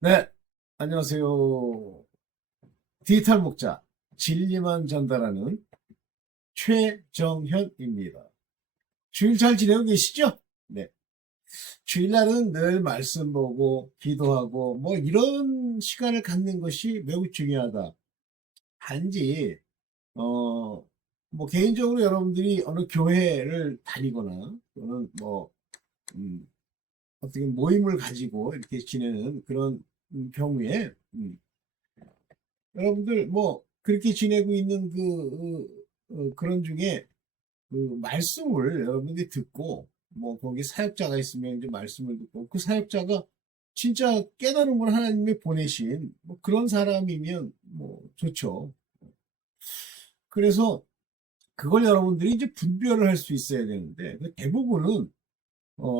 네, 안녕하세요. 디지털 목자, 진리만 전달하는 최정현입니다. 주일 잘 지내고 계시죠? 네. 주일날은 늘 말씀 보고, 기도하고, 뭐, 이런 시간을 갖는 것이 매우 중요하다. 단지, 어, 뭐, 개인적으로 여러분들이 어느 교회를 다니거나, 또는 뭐, 음, 어떻게 모임을 가지고 이렇게 지내는 그런 경우에, 여러분들 뭐 그렇게 지내고 있는 그런 중에 그 말씀을 여러분들이 듣고 뭐 거기 사역자가 있으면 이제 말씀을 듣고 그 사역자가 진짜 깨달음을 하나님이 보내신 뭐 그런 사람이면 뭐 좋죠. 그래서 그걸 여러분들이 이제 분별을 할 수 있어야 되는데 그 대부분은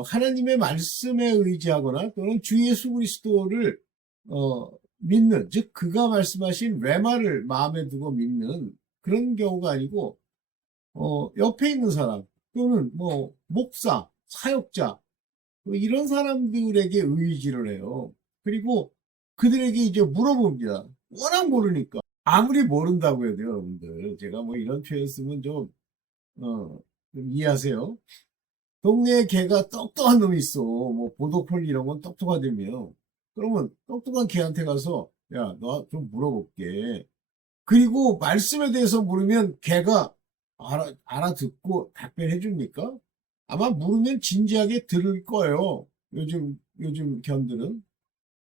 하나님의 말씀에 의지하거나 또는 주 예수 그리스도를 믿는, 즉 그가 말씀하신 레마를 마음에 두고 믿는 그런 경우가 아니고 옆에 있는 사람 또는 뭐 목사, 사역자 뭐 이런 사람들에게 의지를 해요. 그리고 그들에게 이제 물어봅니다. 워낙 모르니까. 아무리 모른다고 해도 여러분들 제가 뭐 이런 표현 쓰면 좀 이해하세요. 동네에 개가 똑똑한 놈이 있어. 뭐 보도콜리 이런 건 똑똑하다며. 그러면 똑똑한 개한테 가서 야, 너 좀 물어볼게. 그리고 말씀에 대해서 물으면 개가 알아듣고 답변해 줍니까? 아마 물으면 진지하게 들을 거예요. 요즘 견들은.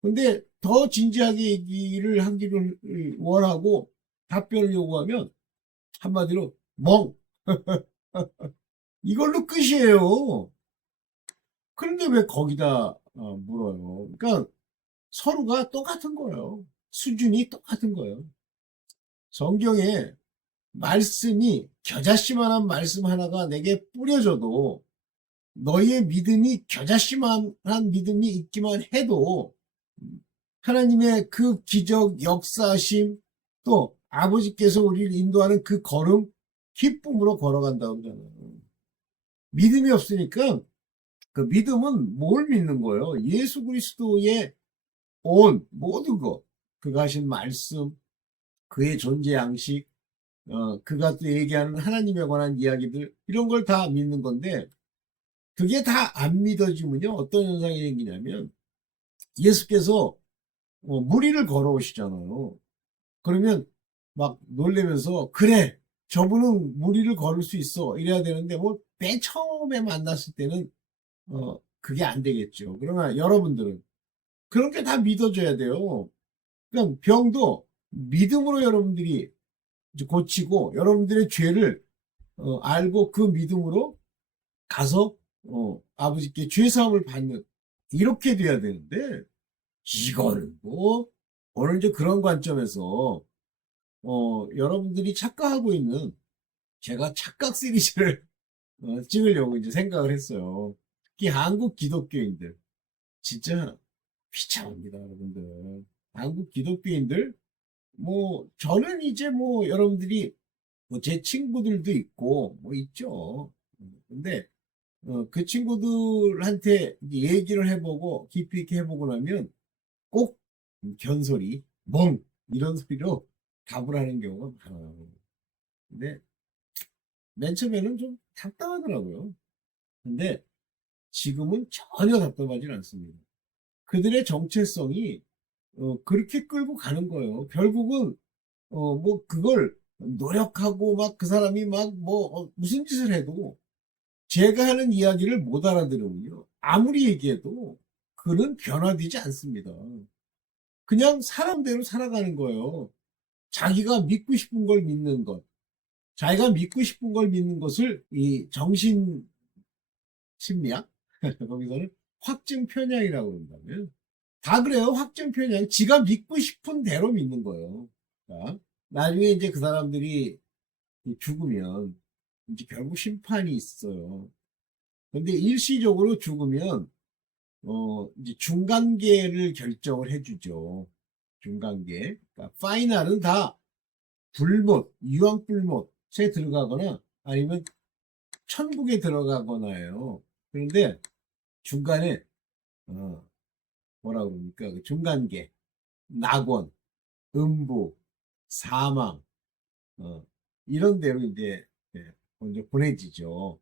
근데 더 진지하게 얘기를 하기를 원하고 답변을 요구하면 한마디로 멍. 이걸로 끝이에요. 그런데 왜 거기다 물어요? 그러니까 서로가 똑같은 거예요. 수준이 똑같은 거예요. 성경에 말씀이 겨자씨만한 말씀 하나가 내게 뿌려져도 너희의 믿음이 겨자씨만한 믿음이 있기만 해도 하나님의 그 기적 역사심 또 아버지께서 우리를 인도하는 그 걸음 기쁨으로 걸어간다고 그러잖아요. 믿음이 없으니까 그 믿음은 뭘 믿는 거예요? 예수 그리스도의 온 모든 것, 그가 하신 말씀, 그의 존재 양식, 그가 또 얘기하는 하나님에 관한 이야기들 이런 걸 다 믿는 건데 그게 다 안 믿어지면요 어떤 현상이 생기냐면 예수께서 무리를 걸어오시잖아요. 그러면 막 놀래면서 그래 저분은 무리를 걸을 수 있어 이래야 되는데 뭐 맨 처음에 만났을 때는 그게 안 되겠죠. 그러나 여러분들은 그런 게 다 믿어져야 돼요. 그러니까 병도 믿음으로 여러분들이 이제 고치고 여러분들의 죄를 알고 그 믿음으로 가서 아버지께 죄 사함을 받는 이렇게 돼야 되는데 이거를 뭐 오늘 이제 그런 관점에서 여러분들이 착각하고 있는 제가 착각 시리즈를 찍으려고 이제 생각을 했어요. 특히 한국 기독교인들 진짜 비참합니다, 여러분들. 한국 기독교인들 뭐 저는 이제 뭐 여러분들이 뭐 제 친구들도 있고 뭐 있죠. 근데 그 친구들한테 얘기를 해보고 깊이 있게 해보고 나면 꼭 견소리, 멍 이런 소리로 답을 하는 경우가 많아요. 근데 맨 처음에는 좀 답답하더라고요. 근데 지금은 전혀 답답하지 않습니다. 그들의 정체성이 그렇게 끌고 가는 거예요. 결국은 뭐 그걸 노력하고 막 그 사람이 막 뭐 무슨 짓을 해도 제가 하는 이야기를 못 알아들으면요. 아무리 얘기해도 그는 변화되지 않습니다. 그냥 사람대로 살아가는 거예요. 자기가 믿고 싶은 걸 믿는 것. 자기가 믿고 싶은 걸 믿는 것을 이 정신 심리학 거기서는 확증 편향이라고 그런다면 다 그래요. 확증 편향. 지가 믿고 싶은 대로 믿는 거예요. 자, 나중에 이제 그 사람들이 죽으면 이제 결국 심판이 있어요. 근데 일시적으로 죽으면 이제 중간계를 결정을 해주죠. 중간계. 그러니까 파이널은 다 불못, 유황불못에 들어가거나 아니면 천국에 들어가거나 해요. 그런데 중간에 어, 뭐라 그럽니까? 그 중간계, 낙원, 음부, 사망, 어, 이런 데로 이제 예, 먼저 보내지죠.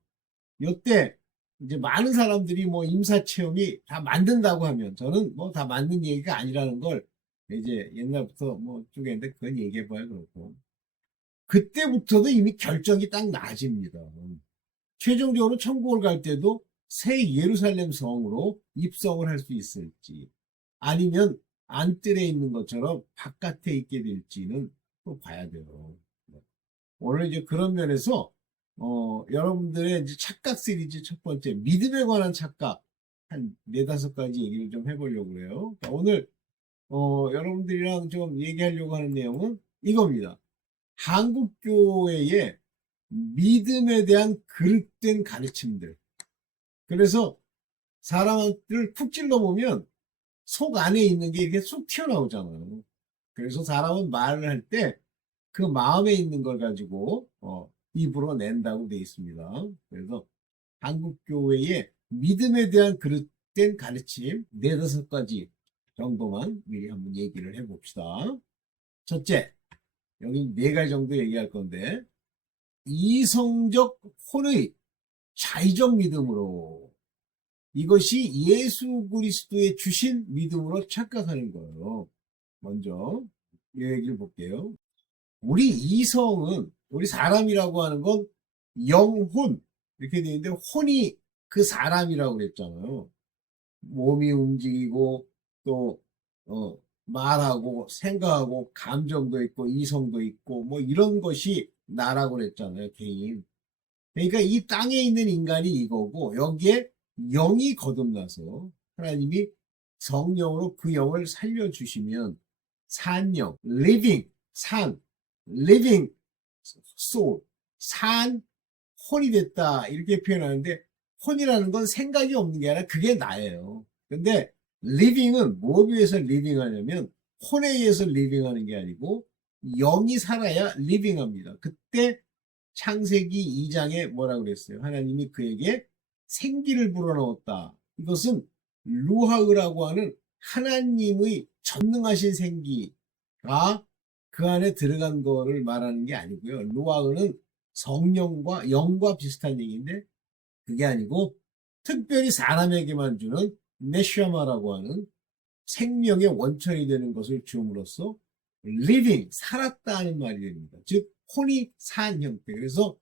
요때 이제 많은 사람들이 뭐 임사체험이 다 만든다고 하면 저는 뭐 다 맞는 얘기가 아니라는 걸 이제 옛날부터 뭐 쭉 했는데 그건 얘기해봐야 그렇고 그때부터도 이미 결정이 딱 나집니다. 최종적으로 천국을 갈 때도 새 예루살렘 성으로 입성을 할 수 있을지 아니면 안뜰에 있는 것처럼 바깥에 있게 될지는 또 봐야 돼요. 오늘 이제 그런 면에서 여러분들의 이제 착각 시리즈 첫 번째 믿음에 관한 착각 한 네다섯 가지 얘기를 좀 해보려고 그래요. 그러니까 오늘 여러분들이랑 좀 얘기하려고 하는 내용은 이겁니다. 한국 교회의 믿음에 대한 그릇된 가르침들. 그래서 사람을 푹 찔러보면 속 안에 있는 게 이렇게 쑥 튀어나오잖아요. 그래서 사람은 말을 할 때 그 마음에 있는 걸 가지고 입으로 낸다고 되어 있습니다. 그래서 한국 교회의 믿음에 대한 그릇된 가르침 네다섯 가지 정도만 미리 한번 얘기를 해봅시다. 첫째, 여기 네 가지 정도 얘기할 건데 이성적 혼의 자의적 믿음으로 이것이 예수 그리스도의 주신 믿음으로 착각하는 거예요. 먼저 이 얘기를 볼게요. 우리 이성은 우리 사람이라고 하는 건 영혼 이렇게 되어 있는데 혼이 그 사람이라고 그랬잖아요. 몸이 움직이고 또 말하고 생각하고 감정도 있고 이성도 있고 뭐 이런 것이 나라고 그랬잖아요. 개인. 그러니까 이 땅에 있는 인간이 이거고 여기에 영이 거듭나서 하나님이 성령으로 그 영을 살려주시면 산영, living, 산, living soul, 산, 혼이 됐다 이렇게 표현하는데 혼이라는 건 생각이 없는 게 아니라 그게 나예요. 근데 living은 뭘 위해서 living 하냐면 혼에 의해서 living 하는 게 아니고 영이 살아야 living 합니다. 그때 창세기 2장에 뭐라고 그랬어요? 하나님이 그에게 생기를 불어넣었다. 이것은 루하흐라고 하는 하나님의 전능하신 생기가 그 안에 들어간 거를 말하는 게 아니고요. 루하흐는 성령과 영과 비슷한 얘기인데 그게 아니고 특별히 사람에게만 주는 네슈아마라고 하는 생명의 원천이 되는 것을 주음으로써 living, 살았다는 말이 됩니다. 즉 혼이 산 형태. 그래서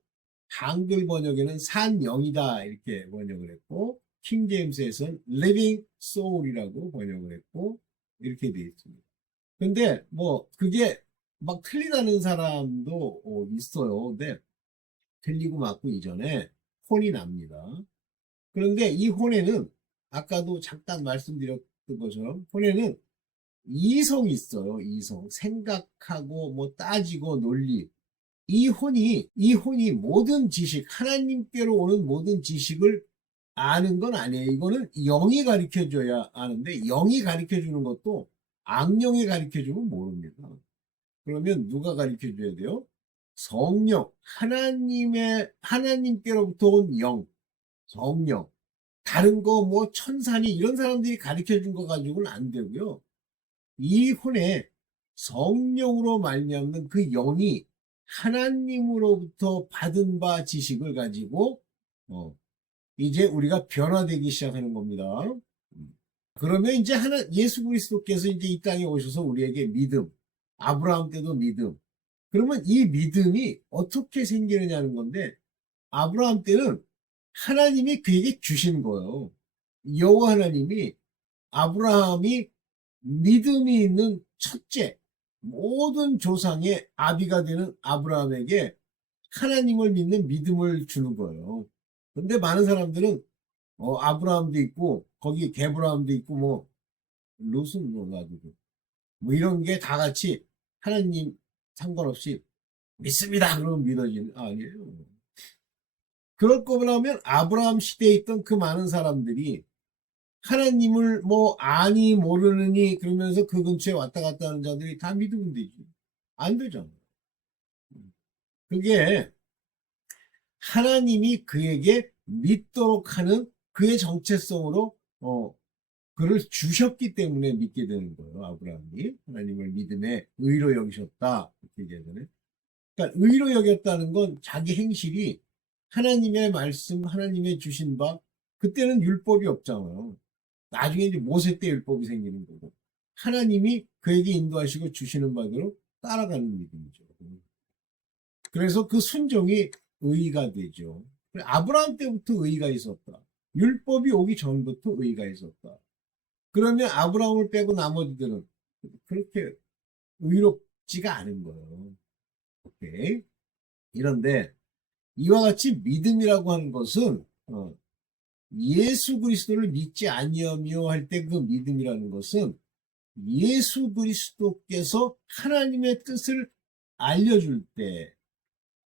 한글 번역에는 산영이다 이렇게 번역을 했고 킹제임스에서는 living soul이라고 번역을 했고 이렇게 되어 있습니다. 근데 뭐 그게 막 틀리다는 사람도 있어요. 근데 틀리고 맞고 이전에 혼이 납니다. 그런데 이 혼에는 아까도 잠깐 말씀드렸던 것처럼 혼에는 이성이 있어요. 이성. 생각하고 뭐 따지고 논리. 이 혼이 모든 지식, 하나님께로 오는 모든 지식을 아는 건 아니에요. 이거는 영이 가르쳐 줘야 아는데 영이 가르쳐 주는 것도 악령이 가르쳐 주면 모릅니다. 그러면 누가 가르쳐 줘야 돼요? 성령, 하나님께로부터 온 영, 성령. 다른 거 뭐 천사니 이런 사람들이 가르쳐 준 거 가지고는 안 되고요. 이 혼에 성령으로 말미암는 그 영이 하나님으로부터 받은 바 지식을 가지고 이제 우리가 변화되기 시작하는 겁니다. 그러면 이제 예수 그리스도께서 이제 이 땅에 오셔서 우리에게 믿음, 아브라함 때도 믿음. 그러면 이 믿음이 어떻게 생기느냐는 건데 아브라함 때는 하나님이 그에게 주신 거예요. 여호와 하나님이 아브라함이 믿음이 있는 첫째, 모든 조상의 아비가 되는 아브라함에게 하나님을 믿는 믿음을 주는 거예요. 근데 많은 사람들은 아브라함도 있고 거기 게브라함도 있고 뭐 롯은 뭐가지고 뭐 이런 게 다 같이 하나님 상관없이 믿습니다. 그러면 믿어지는 아니에요. 그럴 거라면 아브라함 시대에 있던 그 많은 사람들이 하나님을 뭐 아니 모르느니 그러면서 그 근처에 왔다 갔다 하는 자들이 다 믿으면 되지. 안 되잖아. 그게 하나님이 그에게 믿도록 하는 그의 정체성으로 그를 주셨기 때문에 믿게 되는 거예요. 아브라함이 하나님을 믿음에 의로 여기셨다 이렇게 얘기하잖아요. 그러니까 의로 여겼다는 건 자기 행실이 하나님의 말씀, 하나님의 주신 바, 그때는 율법이 없잖아요. 나중에 이제 모세 때 율법이 생기는 거고, 하나님이 그에게 인도하시고 주시는 바대로 따라가는 믿음이죠. 그래서 그 순종이 의가 되죠. 아브라함 때부터 의가 있었다. 율법이 오기 전부터 의가 있었다. 그러면 아브라함을 빼고 나머지들은 그렇게 의롭지가 않은 거예요. 오케이. 이런데 이와 같이 믿음이라고 하는 것은 예수 그리스도를 믿지 아니하며 할 때 그 믿음이라는 것은 예수 그리스도께서 하나님의 뜻을 알려줄 때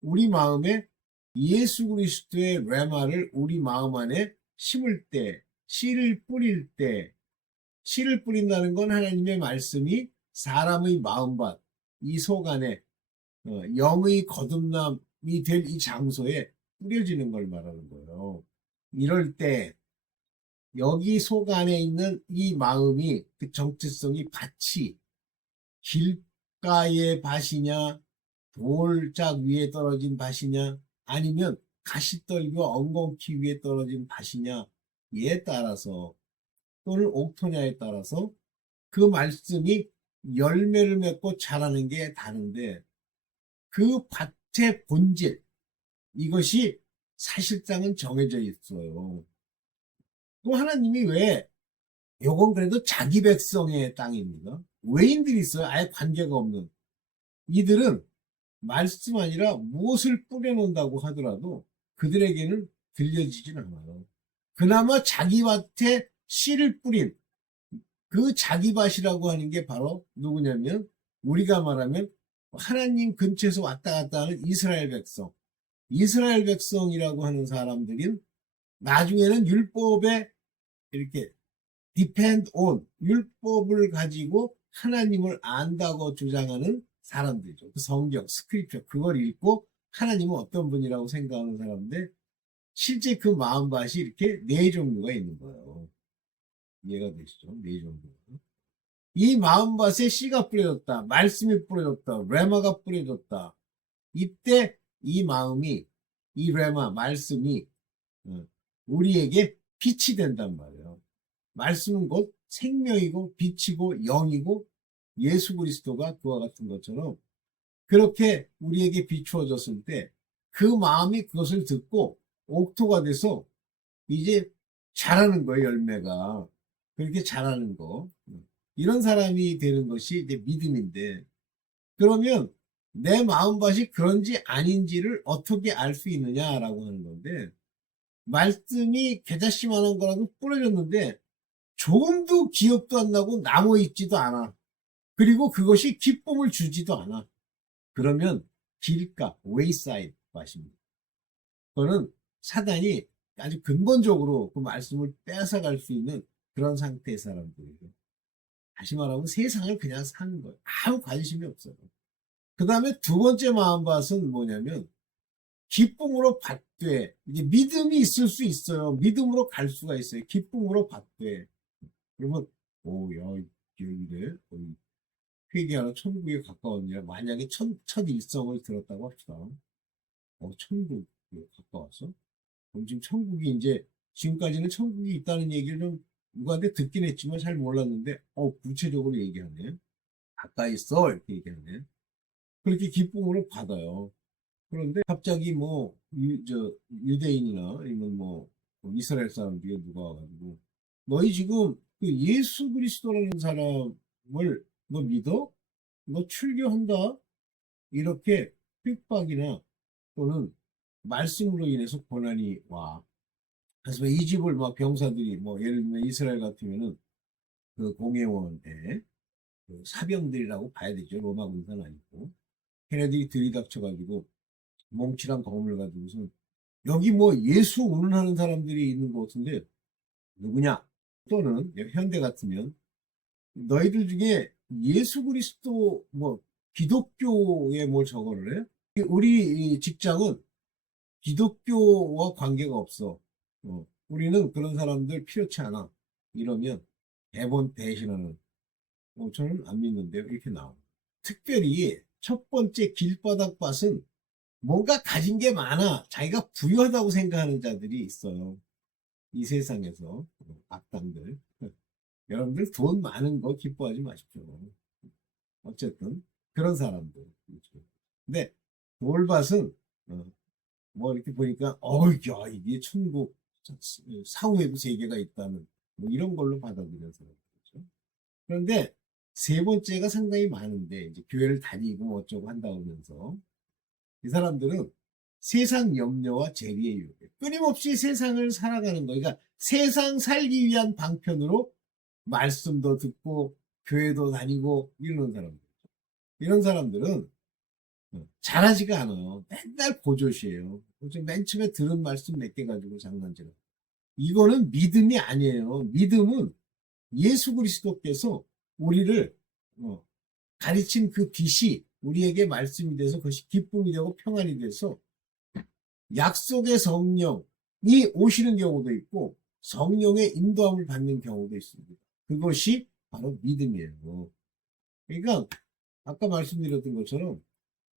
우리 마음에 예수 그리스도의 레마를 우리 마음 안에 심을 때, 씨를 뿌릴 때, 씨를 뿌린다는 건 하나님의 말씀이 사람의 마음밭, 이 속 안에 영의 거듭남이 될 이 장소에 뿌려지는 걸 말하는 거예요. 이럴 때 여기 속 안에 있는 이 마음이 그 정체성이 밭이 길가의 밭이냐 돌짝 위에 떨어진 밭이냐 아니면 가시떨기와 엉겅퀴 위에 떨어진 밭이냐에 따라서 또는 옥토냐에 따라서 그 말씀이 열매를 맺고 자라는 게 다른데 그 밭의 본질 이것이 사실상은 정해져 있어요. 또 하나님이 왜 요건 그래도 자기 백성의 땅입니다. 외인들이 있어요. 아예 관계가 없는. 이들은 말씀 아니라 무엇을 뿌려놓는다고 하더라도 그들에게는 들려지진 않아요. 그나마 자기 밭에 씨를 뿌린 그 자기 밭이라고 하는 게 바로 누구냐면 우리가 말하면 하나님 근처에서 왔다 갔다 하는 이스라엘 백성. 이스라엘 백성이라고 하는 사람들은 나중에는 율법에 이렇게 depend on 율법을 가지고 하나님을 안다고 주장하는 사람들이죠. 그 성경, 스크립처 그걸 읽고 하나님은 어떤 분이라고 생각하는 사람인데 실제 그 마음밭이 이렇게 네 종류가 있는 거예요. 이해가 되시죠? 네 종류. 이 마음밭에 씨가 뿌려졌다. 말씀이 뿌려졌다. 레마가 뿌려졌다. 이때 이 마음이 이 레마, 말씀이 우리에게 빛이 된단 말이에요. 말씀은 곧 생명이고 빛이고 영이고 예수 그리스도가 그와 같은 것처럼 그렇게 우리에게 비추어졌을 때 그 마음이 그것을 듣고 옥토가 돼서 이제 자라는 거예요, 열매가. 그렇게 자라는 거. 이런 사람이 되는 것이 이제 믿음인데 그러면 내 마음밭이 그런지 아닌지를 어떻게 알 수 있느냐라고 하는 건데 말씀이 겨자씨만한 거라도 뿌려졌는데 조금도 기억도 안 나고 남아있지도 않아. 그리고 그것이 기쁨을 주지도 않아. 그러면 길가, 웨이사이드 맛입니다. 그거는 사단이 아주 근본적으로 그 말씀을 뺏어갈 수 있는 그런 상태의 사람들이에요. 다시 말하면 세상을 그냥 사는 거예요. 아무 관심이 없어요. 그 다음에 두 번째 마음밭은 뭐냐면 기쁨으로 받되 이제 믿음이 있을 수 있어요. 믿음으로 갈 수가 있어요. 기쁨으로 받되 그러면 오야 이래 회개하는 천국에 가까웠냐 만약에 첫 일성을 들었다고 합시다. 천국에 가까웠어? 그럼 지금 천국이 이제 지금까지는 천국이 있다는 얘기를 좀 누구한테 듣긴 했지만 잘 몰랐는데 구체적으로 얘기하네. 가까이 있어 이렇게 얘기하네. 그렇게 기쁨으로 받아요. 그런데 갑자기 뭐 유대인이나 아니면 뭐 이스라엘 사람들이 누가 와가지고 너희 지금 그 예수 그리스도라는 사람을 너 믿어? 너 출교한다? 이렇게 핍박이나 또는 말씀으로 인해서 고난이 와. 그래서 이 집을 막 병사들이 뭐 예를 들면 이스라엘 같으면은 그 공회원에 그 사병들이라고 봐야 되죠. 로마 군사는 아니고. 걔네들이 들이닥쳐가지고 몽치랑 검을 가지고서 여기 뭐 예수 운운하는 사람들이 있는 것 같은데 누구냐? 또는 현대 같으면 너희들 중에 예수 그리스도 뭐 기독교에 뭘 저거를 해? 우리 직장은 기독교와 관계가 없어. 우리는 그런 사람들 필요치 않아. 이러면 대본 대신하는 저는 안 믿는데요. 이렇게 나옵니다. 특별히 첫 번째 길바닥밭은 뭔가 가진 게 많아. 자기가 부유하다고 생각하는 자들이 있어요. 이 세상에서 악당들. 여러분들 돈 많은 거 기뻐하지 마십시오. 어쨌든 그런 사람들. 근데 돌밭은 뭐 이렇게 보니까 야 이게 천국 사후에도 세계가 있다는 뭐 이런 걸로 받아들여서 그렇죠. 그런데 세 번째가 상당히 많은데 이제 교회를 다니고 뭐 어쩌고 한다 그러면서 이 사람들은 세상 염려와 재리의 유혹에 끊임없이 세상을 살아가는 거. 그러니까 세상 살기 위한 방편으로 말씀도 듣고 교회도 다니고 이러는 사람들. 이런 사람들은 잘하지가 않아요. 맨날 보조시해요. 맨 처음에 들은 말씀 몇 개 가지고 장난치는. 이거는 믿음이 아니에요. 믿음은 예수 그리스도께서 우리를 가르친 그 빛이 우리에게 말씀이 돼서 그것이 기쁨이 되고 평안이 돼서 약속의 성령이 오시는 경우도 있고 성령의 인도함을 받는 경우도 있습니다. 그것이 바로 믿음이에요. 그러니까 아까 말씀드렸던 것처럼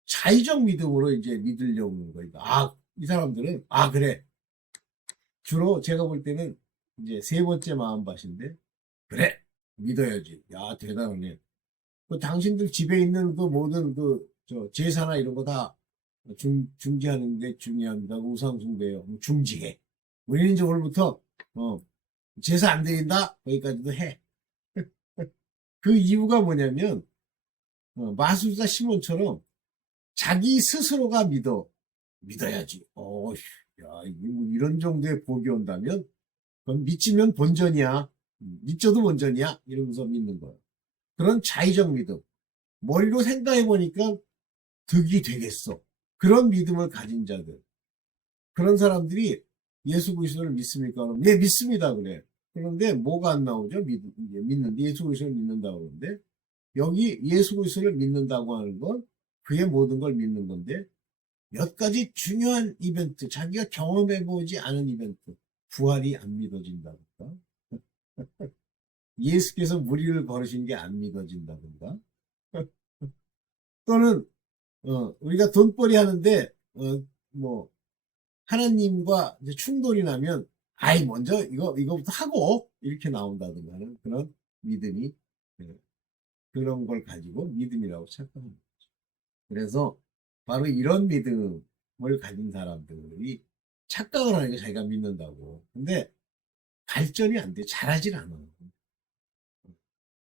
자의적 믿음으로 이제 믿으려고 하는 거예요. 이 사람들은 그래. 주로 제가 볼 때는 이제 세 번째 마음밭인데 그래 믿어야지. 야 대단하네. 당신들 집에 있는 그 모든 제사나 이런 거 다 중지하는 게 중요합니다. 우상숭배요. 중지해. 우리는 이제 오늘부터 제사 안 드린다. 거기까지도 해. 그 이유가 뭐냐면 마술사 시몬처럼 자기 스스로가 믿어야지. 야 뭐 이런 정도의 복이 온다면 그럼 믿지면 본전이야. 믿져도 본전이야. 이러면서 믿는 거예요. 그런 자의적 믿음. 머리로 생각해 보니까 득이 되겠어. 그런 믿음을 가진 자들. 그런 사람들이 예수 그리스도를 믿습니까? 네, 믿습니다. 그래. 그런데 뭐가 안 나오죠? 믿는데 예수 그리스도를 믿는다고 그러는데 여기 예수 그리스도를 믿는다고 하는 건 그의 모든 걸 믿는 건데 몇 가지 중요한 이벤트, 자기가 경험해보지 않은 이벤트, 부활이 안 믿어진다든가 예수께서 무리를 걸으신 게 안 믿어진다든가 또는 우리가 돈벌이 하는데 뭐 하나님과 이제 충돌이 나면 먼저 이거부터 하고 이렇게 나온다든가 하는 그런 믿음이 그런 걸 가지고 믿음이라고 착각합니다. 그래서 바로 이런 믿음을 가진 사람들이 착각을 하는 게 자기가 믿는다고. 근데 발전이 안 돼. 잘하진 않아요.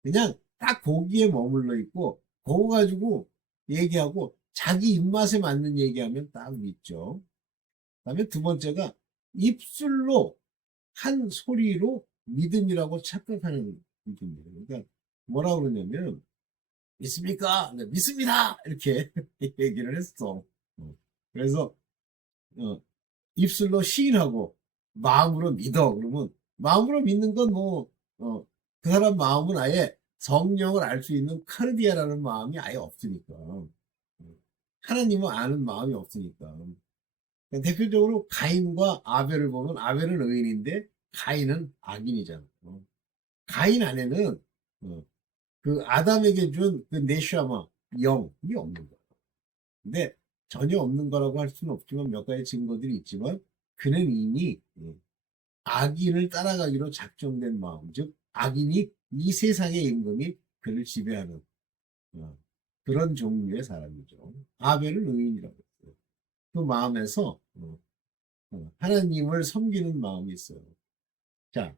그냥 딱 거기에 머물러 있고 그거 가지고 얘기하고 자기 입맛에 맞는 얘기하면 딱 믿죠. 그다음에 두 번째가 입술로 한 소리로 믿음이라고 착각하는 믿음이에요. 그러니까 뭐라 그러냐면 믿습니까? 네, 믿습니다. 이렇게 얘기를 했어. 그래서 입술로 시인하고 마음으로 믿어. 그러면 마음으로 믿는 건 그 사람 마음은 아예 성령을 알 수 있는 카르디아라는 마음이 아예 없으니까. 하나님을 아는 마음이 없으니까. 대표적으로 가인과 아벨을 보면 아벨은 의인인데 가인은 악인이잖아. 가인 안에는 그 아담에게 준 그 네샤마 영이 없는 거야. 근데 전혀 없는 거라고 할 수는 없지만 몇 가지 증거들이 있지만 그는 이미 악인을 따라가기로 작정된 마음, 즉 악인이 이 세상의 임금이 그를 지배하는 그런 종류의 사람이죠. 아벨은 의인이라고 했어요. 그 마음에서 하나님을 섬기는 마음이 있어요. 자,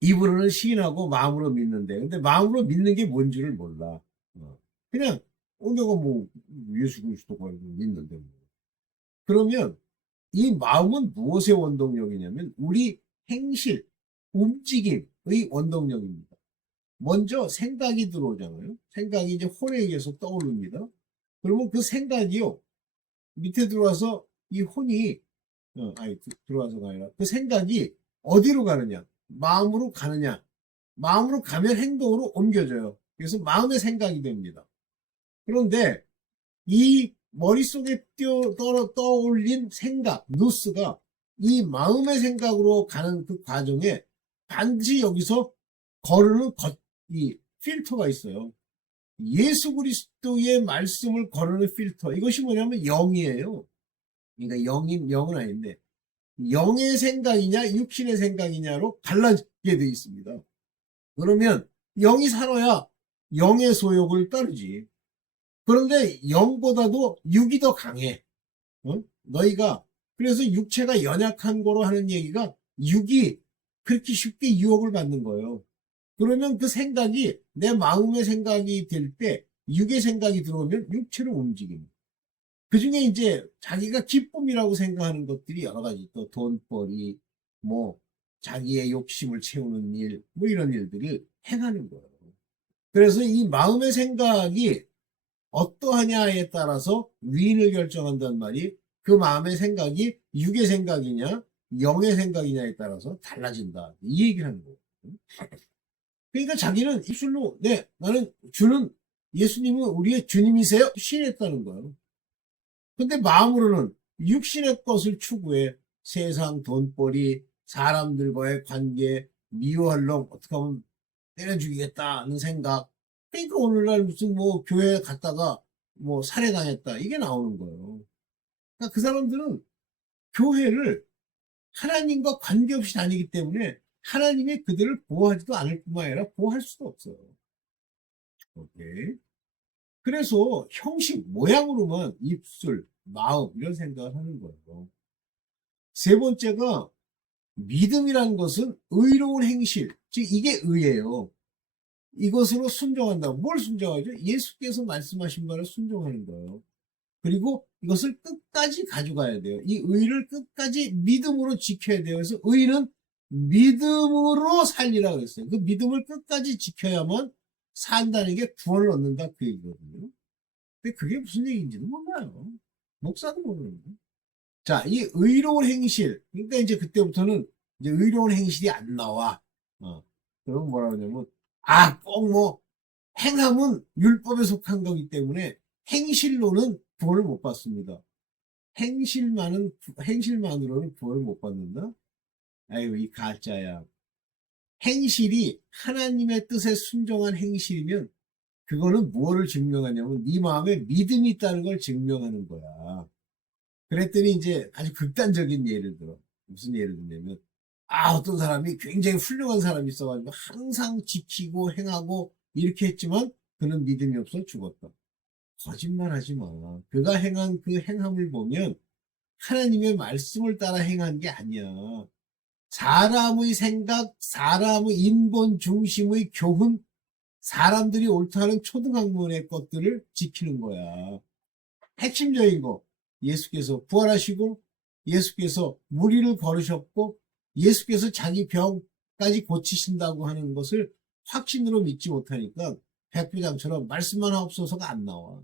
입으로는 시인하고 마음으로 믿는데, 근데 마음으로 믿는 게 뭔지를 몰라. 그냥 내가 뭐 예수 그리스도가 믿는데 뭐. 그러면 이 마음은 무엇의 원동력이냐면 우리 행실, 움직임의 원동력입니다. 먼저 생각이 들어오잖아요. 생각이 이제 혼에 의해서 떠오릅니다. 그러면 그 생각이요 밑에 들어와서 이 혼이 들어와서가 아니라 그 생각이 어디로 가느냐? 마음으로 가느냐? 마음으로 가면 행동으로 옮겨져요. 그래서 마음의 생각이 됩니다. 그런데 이 머릿속에 떠올린 생각, 뉴스가 이 마음의 생각으로 가는 그 과정에 반드시 여기서 거르는 이 필터가 있어요. 예수 그리스도의 말씀을 거르는 필터. 이것이 뭐냐면 영이에요. 그러니까 영은 아닌데, 영의 생각이냐, 육신의 생각이냐로 갈라지게 돼 있습니다. 그러면 영이 살아야 영의 소욕을 따르지. 그런데 영보다도 육이 더 강해. 너희가 그래서 육체가 연약한 거로 하는 얘기가 육이 그렇게 쉽게 유혹을 받는 거예요. 그러면 그 생각이 내 마음의 생각이 될 때 육의 생각이 들어오면 육체로 움직입니다. 그 중에 이제 자기가 기쁨이라고 생각하는 것들이 여러 가지 또 돈벌이 뭐 자기의 욕심을 채우는 일 뭐 이런 일들을 행하는 거예요. 그래서 이 마음의 생각이 어떠하냐에 따라서 위인을 결정한단 말이 그 마음의 생각이 육의 생각이냐 영의 생각이냐에 따라서 달라진다. 이 얘기를 하는 거예요. 그러니까 자기는 입술로 네 나는 주는 예수님은 우리의 주님이세요 신했다는 거예요. 근데 마음으로는 육신의 것을 추구해 세상 돈벌이 사람들과의 관계 미워할 놈 어떻게 하면 때려 죽이겠다는 생각. 그러니까 오늘날 무슨 뭐 교회 갔다가 뭐 살해당했다 이게 나오는 거예요. 그러니까 그 사람들은 교회를 하나님과 관계없이 다니기 때문에 하나님이 그들을 보호하지도 않을 뿐만 아니라 보호할 수도 없어요. 오케이. 그래서 형식 모양으로만 입술, 마음 이런 생각을 하는 거예요. 세 번째가 믿음이라는 것은 의로운 행실, 즉 이게 의예요. 이것으로 순종한다. 뭘 순종하죠? 예수께서 말씀하신 바를 순종하는 거예요. 그리고 이것을 끝까지 가져가야 돼요. 이 의를 끝까지 믿음으로 지켜야 돼요. 그래서 의는 믿음으로 살리라 그랬어요. 그 믿음을 끝까지 지켜야만 산다는 게 구원을 얻는다 그 얘기거든요. 근데 그게 무슨 얘기인지도 몰라요. 목사도 모르는 거예요. 자, 이 의로운 행실. 그러니까 이제 그때부터는 이제 의로운 행실이 안 나와. 그럼 뭐라 그러냐면, 꼭 뭐, 행함은 율법에 속한 거기 때문에 행실로는 구원을 못 받습니다. 행실만으로는 구원을 못 받는다? 아유, 이 가짜야. 행실이 하나님의 뜻에 순종한 행실이면 그거는 무엇을 증명하냐면 네 마음에 믿음이 있다는 걸 증명하는 거야. 그랬더니 이제 아주 극단적인 예를 들어. 무슨 예를 들냐면, 어떤 사람이 굉장히 훌륭한 사람이 있어가지고 항상 지키고 행하고 이렇게 했지만 그는 믿음이 없어 죽었다. 거짓말 하지 마. 그가 행한 그 행함을 보면 하나님의 말씀을 따라 행한 게 아니야. 사람의 생각, 사람의 인본 중심의 교훈, 사람들이 옳다는 초등학문의 것들을 지키는 거야. 핵심적인 거. 예수께서 부활하시고 예수께서 무리를 걸으셨고 예수께서 자기 병까지 고치신다고 하는 것을 확신으로 믿지 못하니까 백부장처럼 말씀만 하옵소서가 안 나와.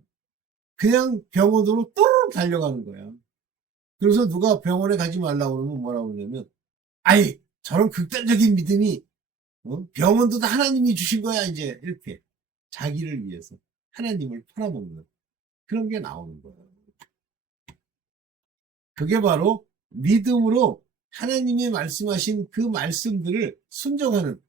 그냥 병원으로 또 달려가는 거야. 그래서 누가 병원에 가지 말라고 그러면 뭐라고 그러냐면 아이 저런 극단적인 믿음이 병원도 다 하나님이 주신 거야 이제 이렇게 자기를 위해서 하나님을 팔아먹는 그런 게 나오는 거예요. 그게 바로 믿음으로 하나님이 말씀하신 그 말씀들을 순종하는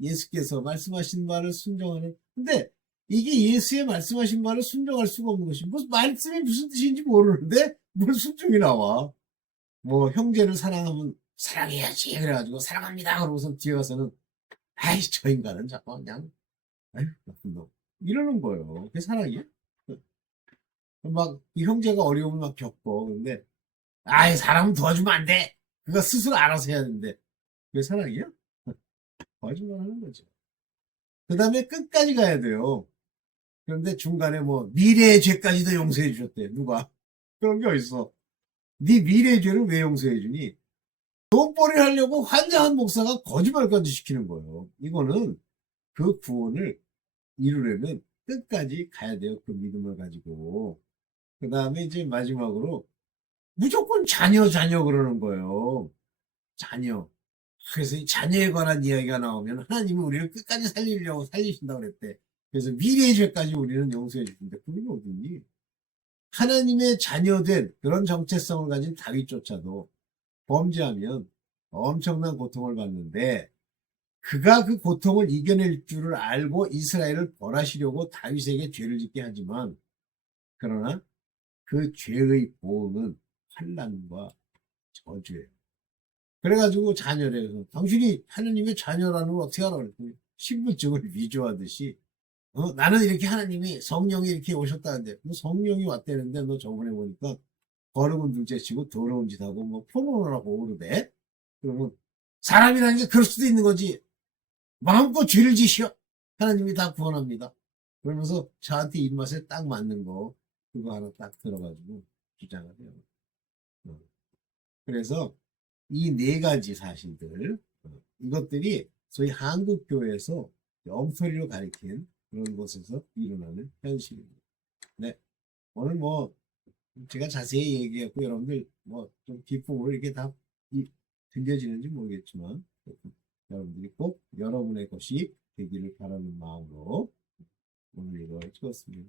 예수께서 말씀하신 말을 순종하는 근데 이게 예수의 말씀하신 말을 순종할 수가 없는 것이 무슨 말씀이 무슨 뜻인지 모르는데 뭘 순종이 나와 뭐 형제를 사랑하면 사랑해야지 그래가지고 사랑합니다 그러고서 뒤에 가서는 아이 저 인간은 자꾸 그냥 아유 나쁜 놈 이러는 거예요 그게 사랑이야? 막 이 형제가 어려움을 막 겪고 근데 아이 사람은 도와주면 안 돼. 그거 스스로 알아서 해야 되는데 그게 사랑이야? 거짓말 하는 거죠. 그 다음에 끝까지 가야 돼요. 그런데 중간에 뭐 미래의 죄까지도 용서해 주셨대. 누가? 그런 게 어딨어. 네 미래의 죄를 왜 용서해 주니? 돈벌이를 하려고 환장한 목사가 거짓말까지 시키는 거예요. 이거는 그 구원을 이루려면 끝까지 가야 돼요. 그 믿음을 가지고. 그 다음에 이제 마지막으로 무조건 자녀 그러는 거예요. 자녀. 그래서 이 자녀에 관한 이야기가 나오면 하나님이 우리를 끝까지 살리려고 살리신다고 그랬대. 그래서 미래의 죄까지 우리는 용서해 주신다. 그게 어딨니? 하나님의 자녀된 그런 정체성을 가진 다윗조차도 범죄하면 엄청난 고통을 받는데 그가 그 고통을 이겨낼 줄을 알고 이스라엘을 벌하시려고 다윗에게 죄를 짓게 하지만 그러나 그 죄의 보응은 환난과 저주예요. 그래가지고 자녀래서 당신이 하느님의 자녀라는 걸 어떻게 알아? 그랬더니 신분증을 위조하듯이 나는 이렇게 하나님이 성령이 이렇게 오셨다는데 너 성령이 왔다는데 너 저번에 보니까 거룩은 둘째치고 더러운 짓 하고 뭐 포로를 하고 그러대. 그러면 사람이라는 게 그럴 수도 있는 거지. 마음껏 죄를 지시오. 하나님이 다 구원합니다. 그러면서 저한테 입맛에 딱 맞는 거 그거 하나 딱 들어가지고 주장을 해요. 어. 그래서 이 네 가지 사실들 이것들이 소위 한국 교회에서 엉터리로 가리킨 그런 곳에서 일어나는 현실입니다. 네, 오늘 뭐 제가 자세히 얘기했고 여러분들 뭐 좀 기쁨으로 이렇게 다 들려지는지 모르겠지만 여러분들이 꼭 여러분의 것이 되기를 바라는 마음으로 오늘 이걸 찍었습니다.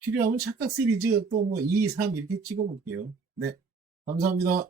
필요하면 착각 시리즈 또 뭐 2, 3 이렇게 찍어볼게요. 네, 감사합니다.